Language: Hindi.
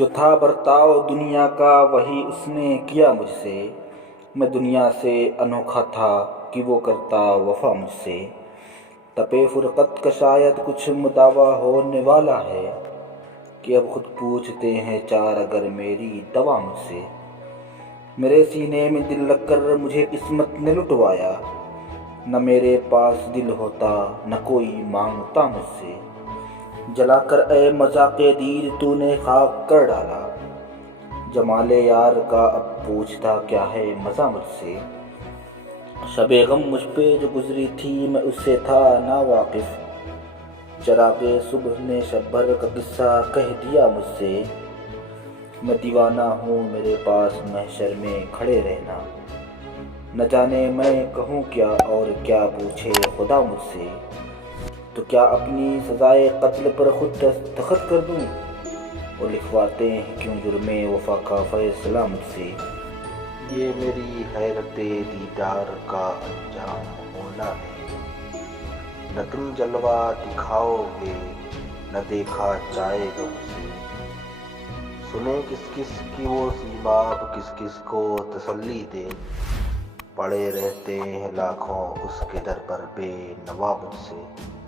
जो था बर्ताव दुनिया का वही उसने किया मुझसे। मैं दुनिया से अनोखा था कि वो करता वफा मुझसे। तपे फुरकत का शायद कुछ मुदावा होने वाला है कि अब खुद पूछते हैं चार अगर मेरी दवा मुझसे। मेरे सीने में दिल लगकर मुझे किस्मत ने लुटवाया। न मेरे पास दिल होता न कोई मांगता मुझसे। जलाकर ए मजाके दीद तूने खाक कर डाला। जमाले यार का अब पूछता क्या है मजा मुझसे। शबे गम मुझ पे जो गुजरी थी मैं उससे था ना वाकिफ। चरागे सुबह ने शब भर का किस्सा कह दिया मुझसे। मैं दीवाना हूँ मेरे पास महशर में खड़े रहना। न जाने मैं कहूँ क्या और क्या पूछे खुदा मुझसे। तो क्या अपनी सजाए कत्ल पर खुद दस्तखत कर दूँ। और लिखवाते हैं क्यों जुर्मे वफा का फैसला मुझसे। ये मेरी हैरते दीदार का अंजाम होना है। न तुम जलवा दिखाओगे न देखा जाएगा मुझसे। सुने किस किस की वो सीबाब किस किस को तसल्ली दे। पड़े रहते हैं लाखों उसके दर पर बेनवा मुझसे।